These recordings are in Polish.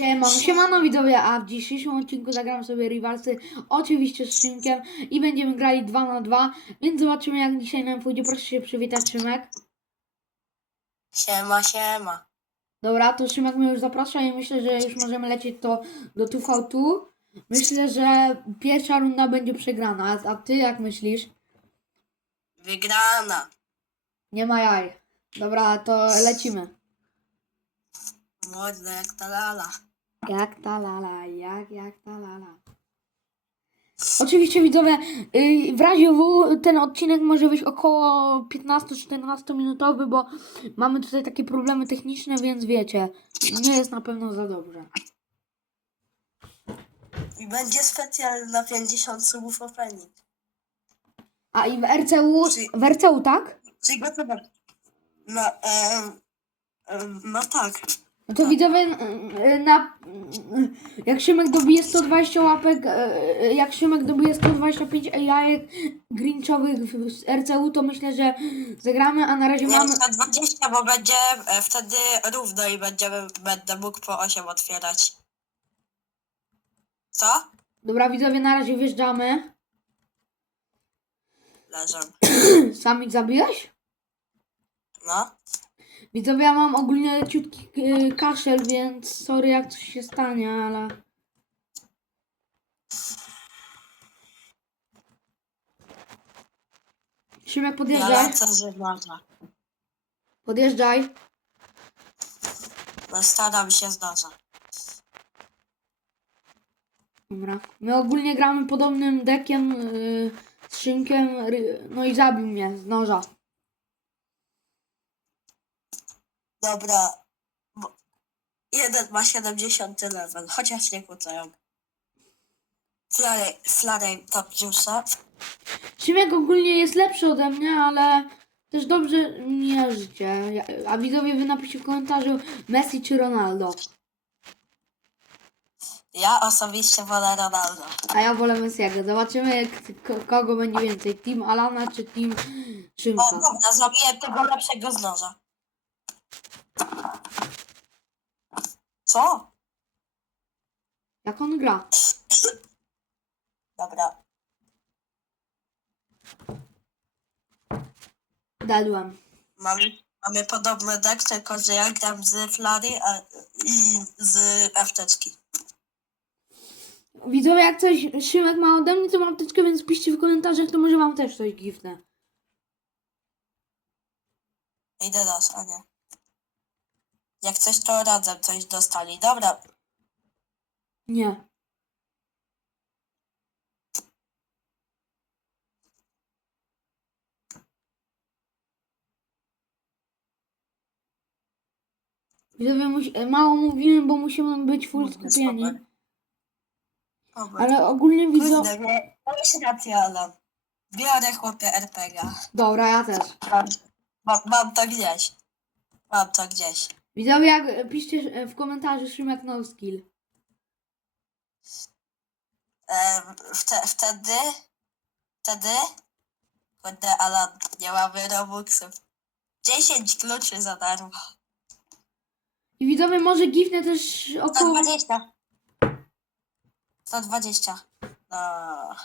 Siemano, siemano widzowie, a w dzisiejszym odcinku zagram sobie Rivalsy, oczywiście z Szymkiem i będziemy grali 2 na 2 więc zobaczymy jak dzisiaj nam pójdzie. Proszę się przywitać Szymek. Siema, siema. Dobra, to Szymek mnie już zaprasza i myślę, że już możemy lecieć to do 2v2. Myślę, że pierwsza runda będzie przegrana, a, ty jak myślisz? Wygrana. Nie ma jaj. Dobra, to lecimy. Młoda jak ta lala. Jak ta lala, jak, jak ta lala. Oczywiście widzowie, yy, w razie W ten odcinek może być około 15-14 minutowy, bo mamy tutaj takie problemy techniczne, więc wiecie, nie jest na pewno za dobrze. I będzie specjalny na 50 subów opening. A i w RCU, w RCU tak? Przygotować. No, em, em, no tak. No to widzowie, yy, na, yy, jak Szymek dobije 120 łapek, yy, jak Szymek dobije 125 jajek grinchowych w RCU, to myślę, że zagramy, a na razie Nie, mamy... na 20, bo będzie e, wtedy równo i będziemy, będę mógł po 8 otwierać. Co? Dobra, widzowie, na razie wjeżdżamy. Leżą. Sami zabiłeś? No. Widzowie, ja mam ogólnie leciutki yy, kaszel, więc sorry jak coś się stanie, ale... Szymek, podjeżdżaj. lecę z noża. Podjeżdżaj. Staram się z noża. Dobra. My ogólnie gramy podobnym dekiem yy, z ry- no i zabił mnie z noża. Dobra. Bo jeden ma 70 level, chociaż nie kłócają. Flarej top juice'a. Szymek ogólnie jest lepszy ode mnie, ale też dobrze mierzycie. Ja- A widzowie wy napiszcie w komentarzu Messi czy Ronaldo. Ja osobiście wolę Ronaldo. A ja wolę Messiego. Zobaczymy k- kogo będzie więcej. Team Alana czy Team O, Szymka. dobra, zabiję tego lepszego z noża. Co? Jak on gra? Dobra. Dadłem. Mamy, mamy podobny deck, tylko że ja gram z Flary a, i z apteczki. Widzowie, jak coś Szymek ma ode mnie, to mam apteczkę, więc piszcie w komentarzach, to może wam też coś giftnę. Idę dos, a nie. Jak coś to razem coś dostali. Dobra, Nie. Widzowie, musi- e, mało mówimy, bo musimy być full Kurde, skupieni. słabe. Dobra. Ale ogólnie widzą... Kurde, nie, masz rację, Alan. Biorę chłopie RPG. Dobra, ja też. Mam, mam, mam to gdzieś. Mam to gdzieś. Widzowie, jak piszcie e, w komentarzu Szymek no skill. Wte, wtedy, wtedy, kurde, Alan, nie mamy robuxów. 10 kluczy za darmo. I widzowie, może giftnę też około... 120. 120. No.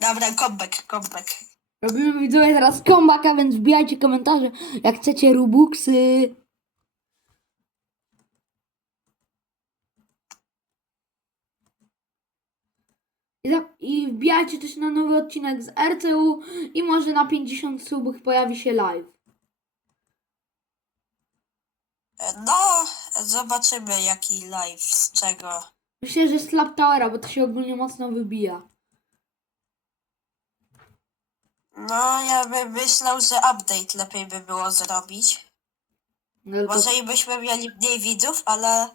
Dobra, comeback, comeback. Robimy widzowie teraz comebacka, więc wbijajcie komentarze, jak chcecie Rubuxy. I, za- I wbijajcie też na nowy odcinek z RCU i może na 50 subów pojawi się live. No, zobaczymy jaki live, z czego. Myślę, że Slap Towera, bo to się ogólnie mocno wybija. No, ja bym myślał, że update lepiej by było zrobić. No, to, Może i byśmy mieli mniej widzów, ale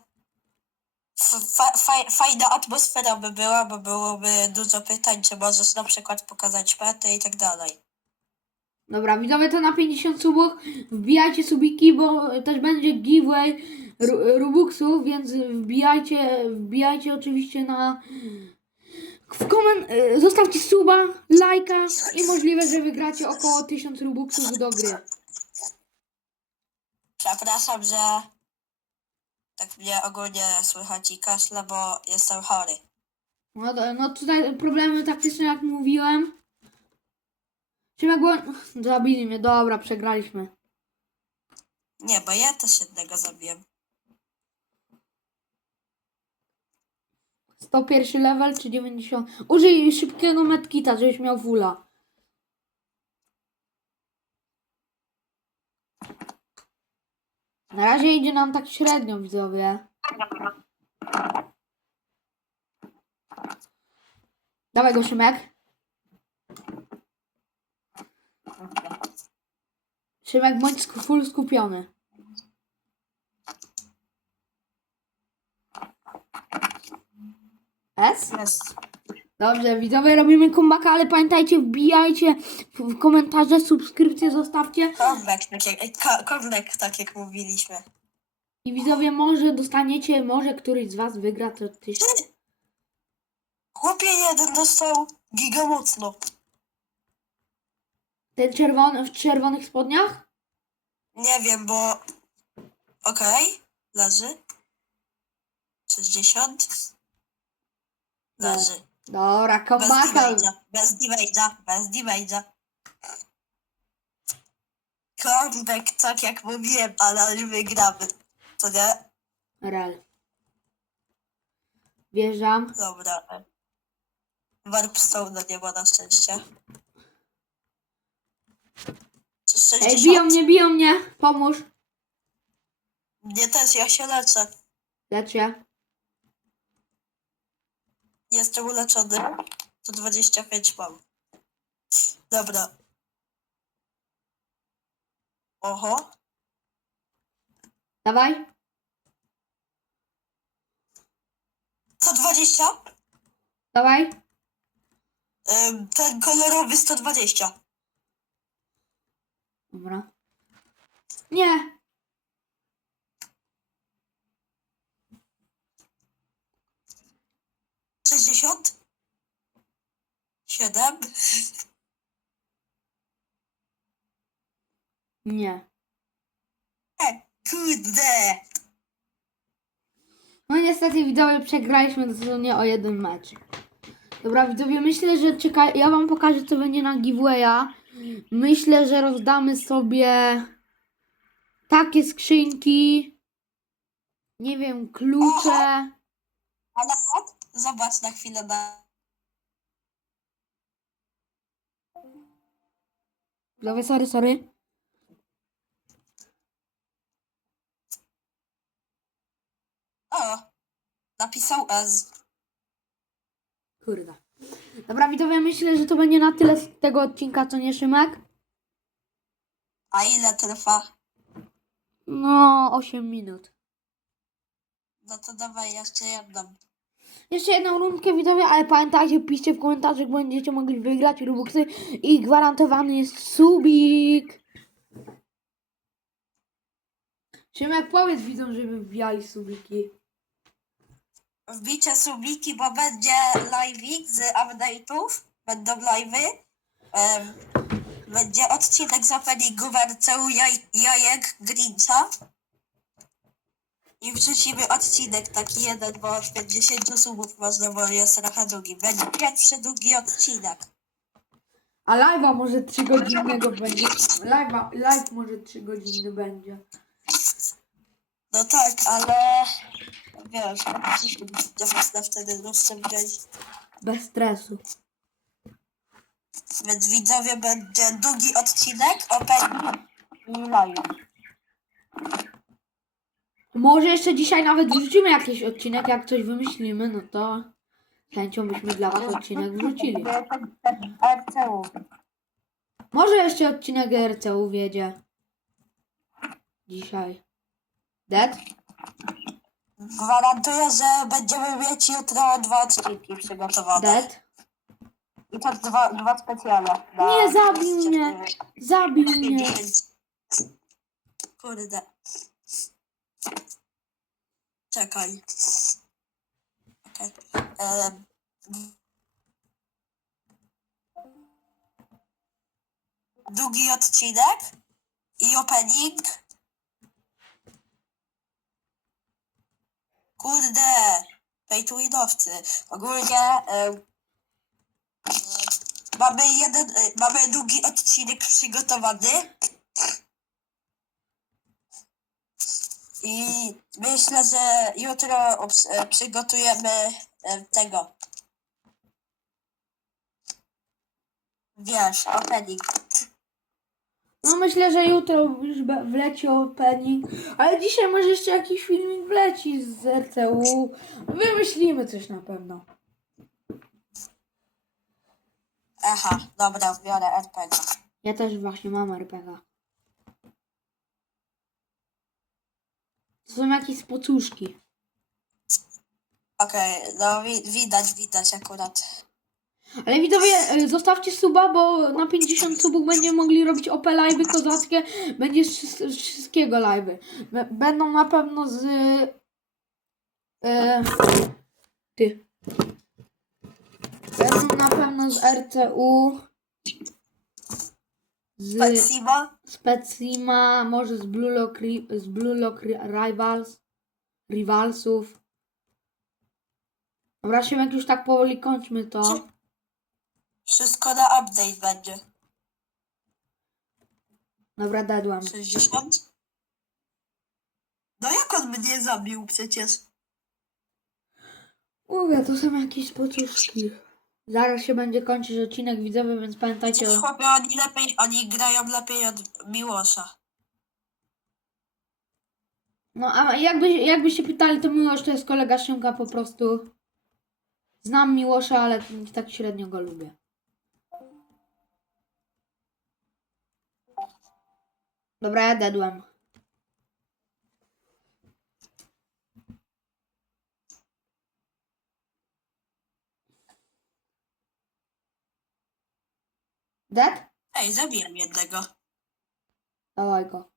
fa- fa- fajna atmosfera by była, bo byłoby dużo pytań, czy możesz na przykład pokazać pety i tak dalej. dobra, widzowie to na 50 subów. Wbijajcie subiki, bo też będzie giveaway Ru- Rubuxów, więc wbijajcie, wbijajcie oczywiście na w komen- y, zostawcie suba, lajka i możliwe, że wygracie około 1000 Rubuxów do gry. Przepraszam, że Tak mnie ogólnie słychać i kaszle, bo jestem chory. No, do- no tutaj problemy taktyczne, jak mówiłem. Szymek, bo... Zabili mnie, dobra, przegraliśmy. Nie, bo ja też jednego zabiłem. 101 level czy 90? Użyj szybkiego medkita, żebyś miał fula. Na razie idzie nam tak średnio, widzowie. Dawaj go, Szymek. Szymek, bądź full skupiony. Jest. Dobrze, widzowie, robimy kombaka, ale pamiętajcie, wbijajcie w komentarze, subskrypcje zostawcie. Comeback, tak jak, comeback, tak jak mówiliśmy. I widzowie, może dostaniecie, może któryś z was wygra to tyś... Chłopie jeden dostał giga mocno. Ten czerwony, w czerwonych spodniach? Nie wiem, bo... Okej, leży. 60. Leży. Dobra, Bez kombaka. damage'a, bez damage'a, bez damage'a. Comeback, tak jak mówiłem, ale wygramy. To nie? Rel. Wjeżdżam. Dobra. Warpstone'a nie ma na szczęście. Czy Ej, 60? biją mnie, biją mnie. Pomóż. Mnie też, ja się leczę. Lecz się. Jestem uleczony. To 25 mam. Dobra. Oho. Dawaj. To 20? Dawaj. Ym, ten kolorowy 120. Dobra. Nie. Sześćdziesiąt? Siedem? Nie. E, kurde! No niestety widzowie przegraliśmy dosłownie o jeden mecz. Dobra widzowie, myślę, że czekaj, ja wam pokażę co będzie na giveawaya. Myślę, że rozdamy sobie takie skrzynki. Nie wiem, klucze. A nawet? Zobacz na chwilę na... Widzowie, sorry, sorry. O! Napisał S. Kurde. Dobra widzowie, myślę, że to będzie na tyle z tego odcinka, co nie Szymek? A ile trwa? No, 8 minut. No to dawaj jeszcze jedną. Jeszcze jedną rundkę widzowie, ale pamiętajcie, piszcie w komentarzach, będziecie mogli wygrać Robuxy i gwarantowany jest subik. Szymek, powiedz widzom, żeby wbijali subiki. Wbicie subiki, bo będzie live'ik z update'ów. Będą live'y. Będzie odcinek z openingu Werceł jaj, Jajek Grincha. I wrzucimy odcinek taki jeden, bo od 50 subów można, bo jest trochę długi. Będzie pierwszy długi odcinek. A live'a może 3 godzinnego będzie. Live'a, live może 3 godziny będzie. No tak, ale wiesz, do można wtedy rozciągać. Bez stresu. Więc widzowie będzie długi odcinek, opening i live. Może jeszcze dzisiaj nawet wrzucimy jakiś odcinek, jak coś wymyślimy, no to z chęcią byśmy dla was odcinek wrzucili. RCU. Może jeszcze odcinek RCU wiedzie. Dzisiaj. Dead? Gwarantuję, że będziemy mieć jutro dwa odcinki przygotowane. Dead? I to dwa, dwa specjalne. Nie, zabił mnie. Zabił mnie. Kurde. Czekaj. Okej. Em, Długi odcinek i opening. kurde, pay winowcy. Ogólnie em, mamy jeden, e, mamy długi odcinek przygotowany. I myślę, że jutro obs- e, przygotujemy e, tego. Wiesz, opening. No myślę, że jutro już be- wleci opening, ale dzisiaj może jeszcze jakiś filmik wleci z RCU. Wymyślimy coś na pewno. Aha, dobra, biorę RPG. Ja też właśnie mam RPG. To są jakieś spocuszki. Okej, no wi- widać, widać akurat. Ale widzowie, e, zostawcie suba, bo na 50 subów będziemy mogli robić OP live'y kozackie. Będzie z wszy- z wszystkiego live'y. B- Będą na pewno z... E, ty. Będą na pewno z RCU. Z Petsima? Specima, może z Blue Lock, z Blue Lock Ri- Rivals. Rivalsów. Dobra, Szymek, już tak powoli kończmy to. Wszystko na update będzie. Dobra, dadłam. 60? No jak on mnie zabił przecież? Mówię, to są jakieś spocuszki. Zaraz się będzie kończyć odcinek widzowy, więc pamiętajcie Przecież o... chłopie, oni lepiej, oni grają lepiej od Miłosza. No a jakby, jakbyście pytali, to Miłosz to jest kolega Szymka po prostu. Znam Miłosza, ale tak średnio go lubię. Dobra, ja dedłem. Dead? Ej, zabiłem jednego. Dawaj go.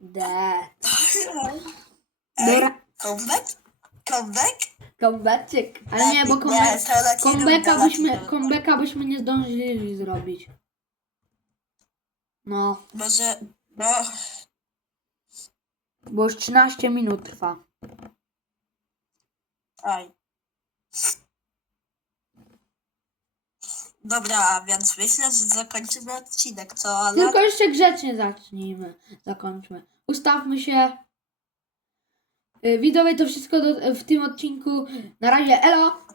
Dead. Dobra, Comeback? Comeback? comebacik. Ale nie, bo comeback, to leci comebacka, runda, byśmy, runda. comebacka byśmy nie zdążyli zrobić. No, Może, no, bo już 13 minut trwa. Aj. Dobra, więc myślę, że zakończymy odcinek, co, ale... Tylko jeszcze grzecznie zacznijmy, zakończmy. Ustawmy się. Y, Widzowie, to wszystko do, w tym odcinku. Na razie, elo!